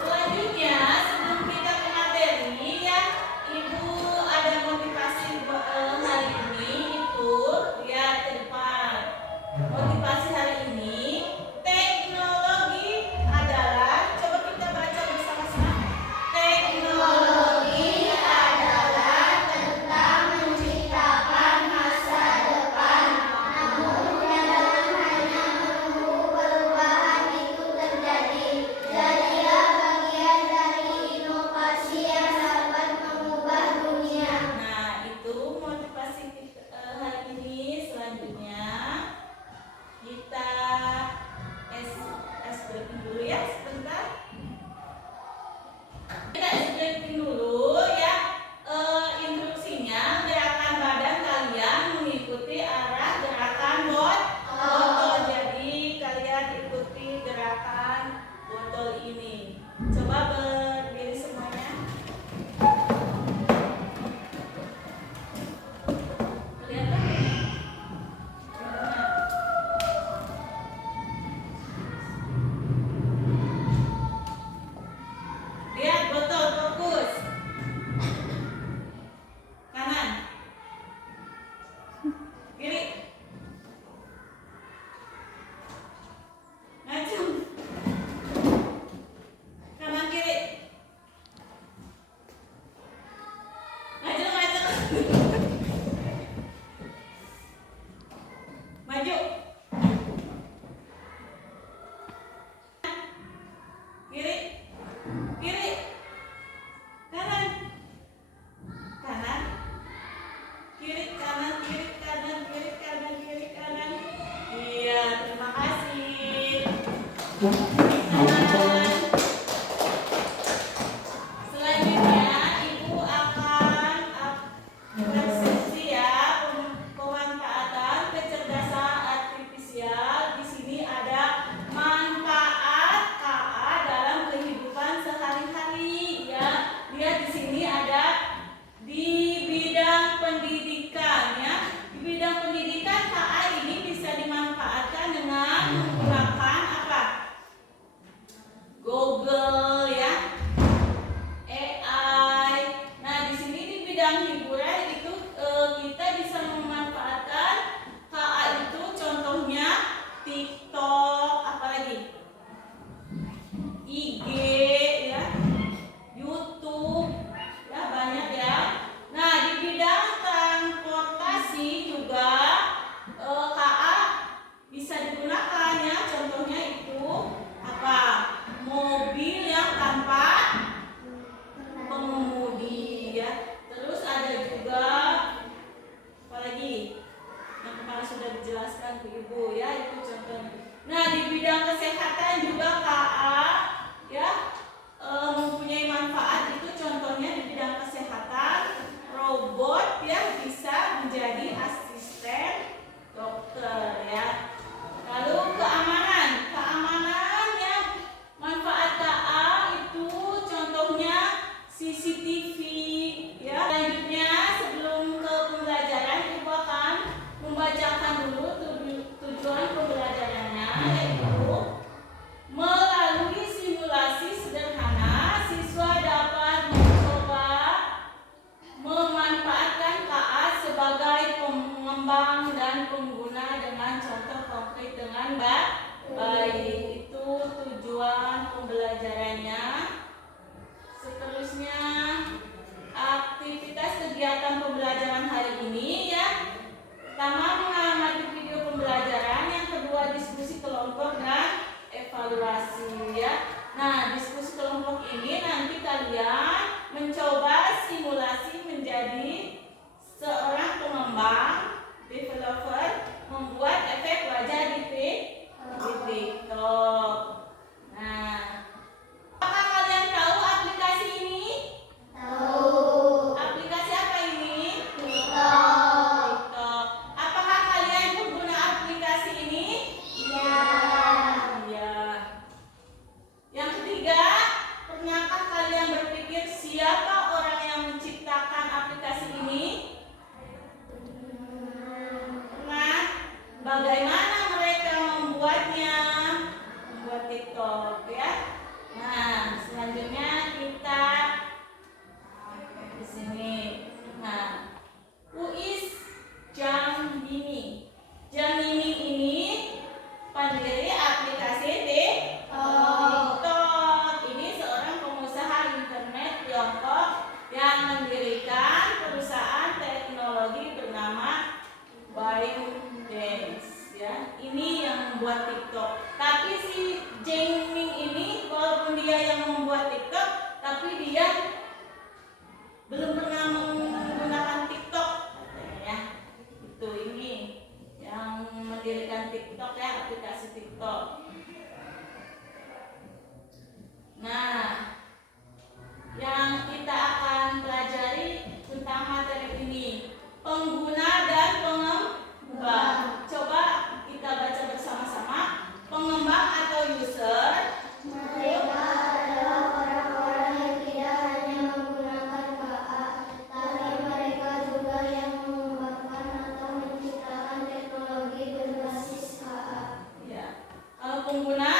Selanjutnya, sebelum kita ke materi ya, Ibu ada motivasi hari ini itu lihat ke depan. Motivasi hari ini, teknologi adalah, coba kita baca bersama-sama. Teknologi adalah tentang menciptakan masa depan. Namun jangan hanya menunggu perubahan itu terjadi. Jadilah bagian dari inovasi yang dapat mengubah dunia. Nah, itu motivasi kita hari ini. Selanjutnya kita es breaking dulu ya sebentar. Kita es breaking dulu ya. Instruksinya, gerakan badan kalian mengikuti arah gerakan botol. Jadi kalian ikuti gerakan botol ini. Coba berdiri semuanya. Kelihatan? Lihat botol, fokus. Kanan. Kiri. Maju. Kanan kiri. Maju, maju. Maju. Kiri. Kiri. Kanan. Kanan. Kiri, kanan, kiri, kanan, kiri, kanan, kiri, kanan. Iya, terima kasih. Kanan. Selanjutnya, Ibu akan persepsi ya, pemanfaatan kecerdasan artifisial. Di sini ada manfaat KA dalam kehidupan sehari-hari ya. Lihat di sini ada di bidang pendidikan ya. Di bidang pendidikan KA ini bisa dimanfaatkan dengan menggunakan apa? Google ya. AI. Nah, di sini di bidang hiburan itu kita bisa memanfaatkan KA itu contohnya TikTok, apalagi IG ya, YouTube ya, banyak ya. Nah, di bidang transportasi juga KA bisa digunakan ya. Contohnya itu apa? Mobil yang tanpa pengemudi ya. Terus ada juga apalagi yang kemarin sudah dijelaskan ke Ibu ya, itu contohnya. Nah, di bidang kesehatan juga KA ya mempunyai manfaat. Itu contohnya di bidang kesehatan, robot ya bisa menjadi asisten dokter ya. Lalu keamanan ya, manfaat KA itu contohnya CCTV ya. Selanjutnya, sebelum ke pembelajaran, Ibu akan membacakan dulu tujuan pembelajarannya, yaitu melalui simulasi sederhana, siswa dapat mencoba memanfaatkan KA sebagai pengembang dan pengguna dengan contoh konkret dengan baik. Itu tujuan pembelajarannya. Seterusnya, aktivitas kegiatan pembelajaran hari ini ya. Pertama, mengamati video pembelajaran. Yang kedua, diskusi kelompok dan evaluasi ya. Nah, diskusi kelompok ini nanti kalian mencoba simulasi menjadi seorang pengembang, developer, membuat efek wajah di TikTok. Nah, apakah kalian tahu aplikasi ini? Tahu. Aplikasi apa ini? TikTok. Apakah kalian pengguna aplikasi ini? Iya. Iya. Yang ketiga, pernahkah kalian berpikir siapa orang yang menciptakan aplikasi ini? Pernah? Bagaimana mereka membuatnya? dia belum pernah menggunakan TikTok katanya ya. Itu ini yang mendirikan TikTok ya, aplikasi TikTok. Nah, yang kita akan pelajari tentang materi ini, pengguna dan pengembang. Coba kita baca bersama-sama. Pengembang atau user, mereka adalah orang-orang yang tidak hanya menggunakan KA, tapi mereka juga yang mengembangkan atau menciptakan teknologi berbasis KA. ya. Kalau pengguna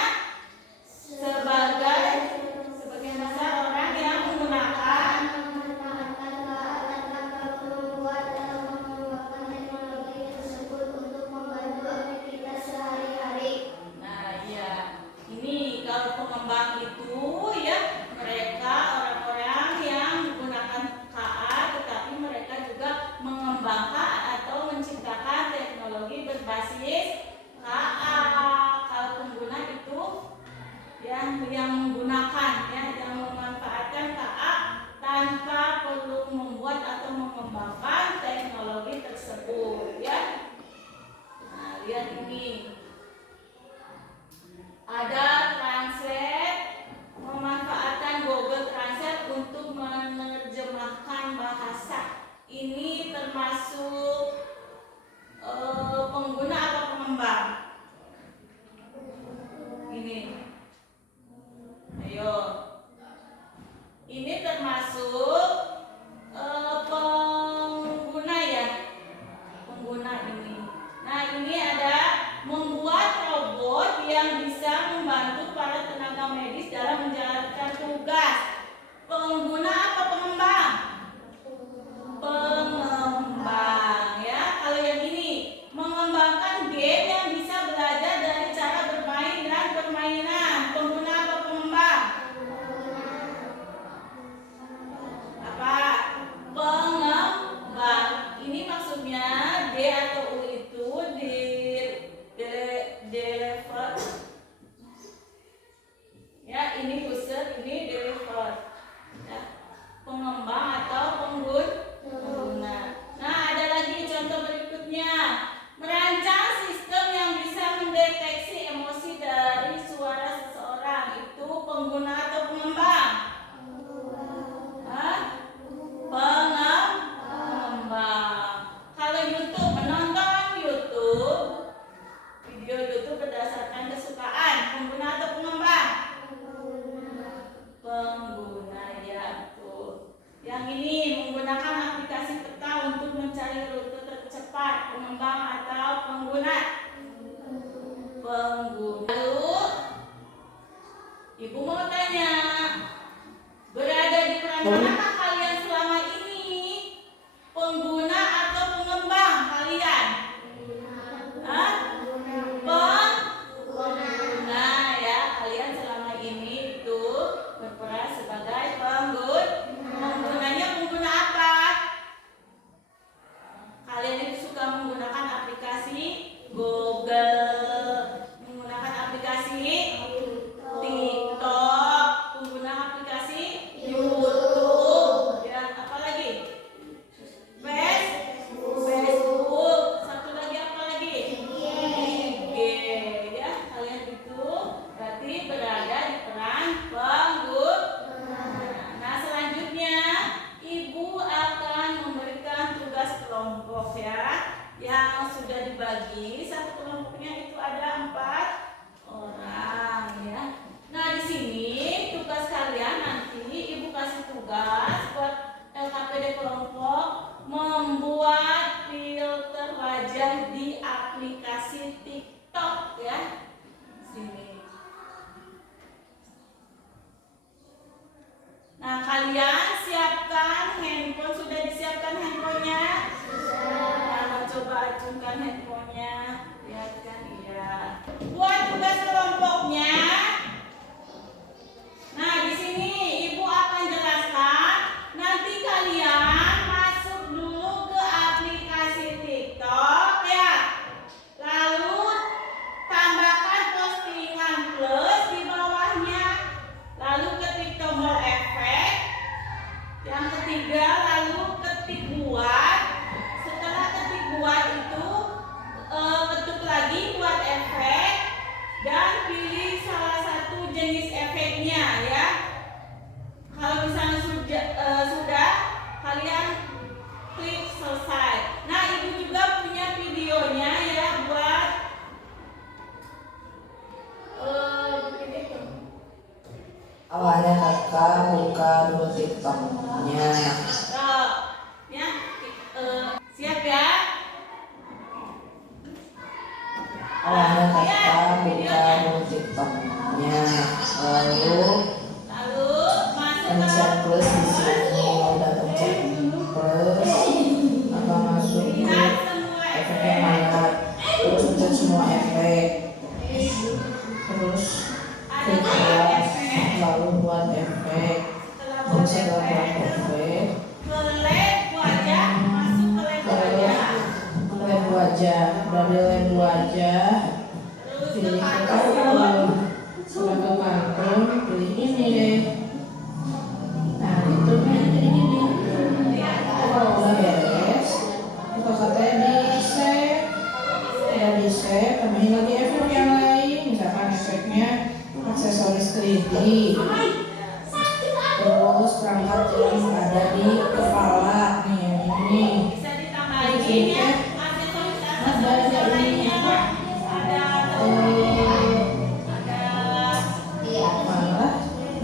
sebagai besar orang yang menggunakan memanfaatkan KA tanpa membuat atau mengembangkan teknologi tersebut untuk membantu aktivitas sehari-hari. Nah, ya. Ini kalau pengembang itu ya, mereka orang-orang yang menggunakan KA tetapi mereka juga mengembangkan atau menciptakan teknologi berbasis KA. Kalau pengguna itu yang menggunakan ya, yang memanfaatkan KA tanpa perlu membuat atau mengembangkan teknologi tersebut ya. Nah, lihat ini. Ada Translate, memanfaatkan Google Translate untuk menerjemahkan bahasa. Ini termasuk pengguna atau pengembang? Ini. Ayo. Ini termasuk pengguna ya. Pengguna ini. Nah, ini ada membuat robot yang bisa membantu para tenaga medis dalam menjalankan tugas. Pengguna atau pengembang? Pengembang ya. Kalau yang ini mengembangkan game yang bisa belajar dari cara bermain dan permainan. Pengguna atau pengembang? Apa? Pengembang. Ini maksudnya D atau U itu deliver ya, ini user, ini deliver ya. Pengembang atau pengguna. Nah, ada lagi contoh berikutnya, merancang sistem yang bisa mendeteksi emosi dari suara seseorang. Itu pengguna atau pengembang? Hah? Pengembang. Kalau YouTube, menonton YouTube, video YouTube berdasarkan kesukaan, pengguna atau pengembang? Pengguna ya, tuh. Yang ini menggunakan aplikasi peta untuk mencari rute tercepat, pengembang atau pengguna? Pengguna. Lalu, Ibu mau tanya, berada di peran manakah kalian selama ini? Pengguna atau pengembang kalian? Hah? Pengguna ya, kalian selama ini itu berperan sebagai pengguna. Penggunanya pengguna apa? Kalian itu suka menggunakan aplikasi Google, menggunakan aplikasi TikTok, pengguna aplikasi YouTube, ya apa lagi? Facebook, satu lagi apa lagi? IG, ya kalian itu berarti berada di peran pengguna. Nah, selanjutnya Ibu akan memberikan tugas kelompok ya, yang sudah dibagi. Satu kelompoknya itu ada 4 orang Awalnya kakak buka dulu TikToknya. Ya, siap ya. Awalnya kakak buka dulu TikToknya, lalu masuk pencet plus di sini, udah pencet plus, kakak masuk ke efek yang mana, terus pencet semua efek, terus klik buat, lalu buat efek. Terus setelah buat efek, lem wajah, dari lem wajah pilih ke kartun, sudah ke kartun pilih ini deh. Nah itu pilih ini. Kalau udah beres, itu katanya di save, udah di save, tambahin lagi efek yang lain, misalkan efeknya aksesoris 3D, terus perangkat yang ada di kepala nih yang ini. bisa ditambahin ya aksesoris lainnya ada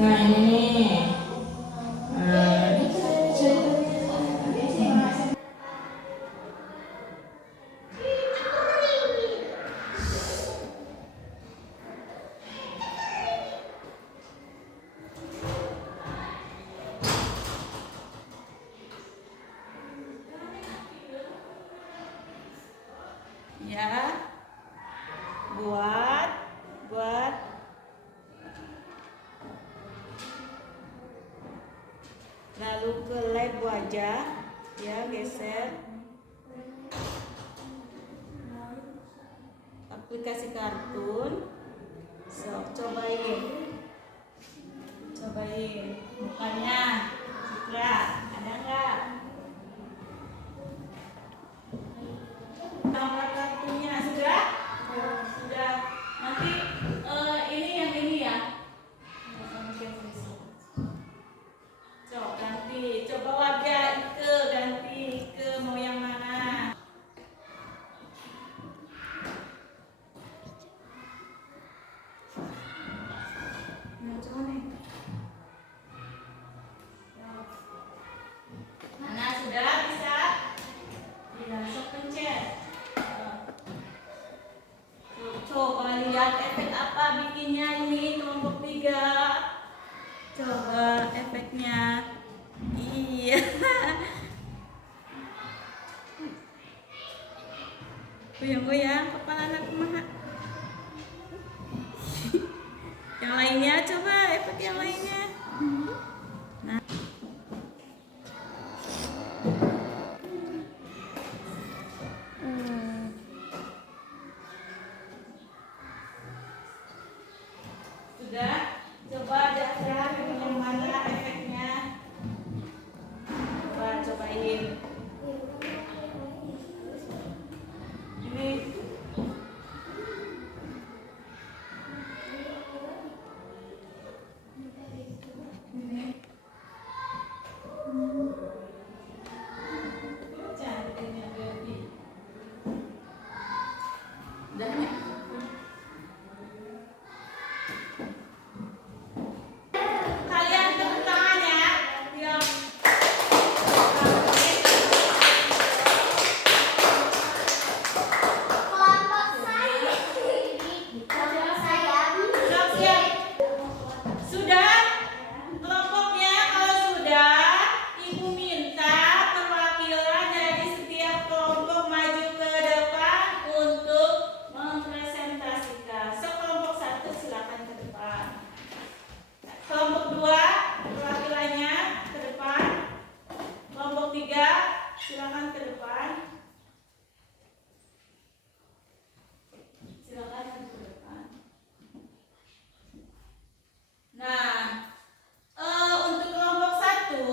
Nah ini nih. Nah, gitu ceritanya. ya buat lalu ke lab wajah ya, geser aplikasi kartun. So, cobain mukanya Citra, ada nggak gambar kartunya? Sudah nanti ini yang ini ya. Coba wajah Ike, ganti Ike mau yang mana? Coba nih. Mana sudah bisa? Sok pencet. Coba lihat efek apa bikinnya ini kelompok 3. Coba efeknya. Iya. Goyang-goyang kepala anak kumaha. Yang lainnya coba efek yang lainnya. Nah. Sudah? Coba Jafra yang mana efeknya? Cobain. Ini cantiknya baby. Udah ya? Kalian tepuk tangan ya. Yuk. Sudah? Kelompoknya kalau sudah, Ibu minta perwakilan dari setiap kelompok maju ke depan untuk mempresentasikan. So, kelompok 1 silakan ke depan. Kelompok 2 perwakilannya ke depan. Kelompok 3 silakan ke depan. Silakan ke depan. Nah, untuk kelompok 1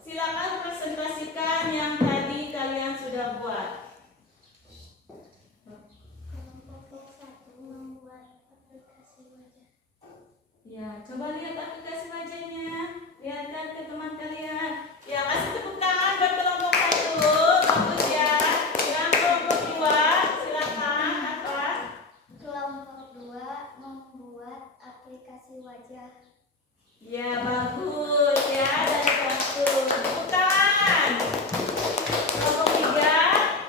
silakan presentasikan yang tadi kalian sudah buat. Kelompok 1 membuat aplikasi wajah. Ya, coba lihat aplikasi wajahnya. Lihatkan ke teman kalian. Ya, kasih tepuk tangan buat kelompok 1. Bagus ya. Yang kelompok 2 silakan atas. Kelompok 2 membuat aplikasi wajah. Ya bagus ya dari kartun. Bukan. Kelompok 3.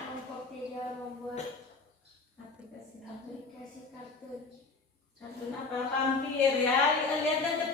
Kelompok 3 membuat Aplikasi aplikasi kartun. kartun apa? Vampir ya. Lihat dan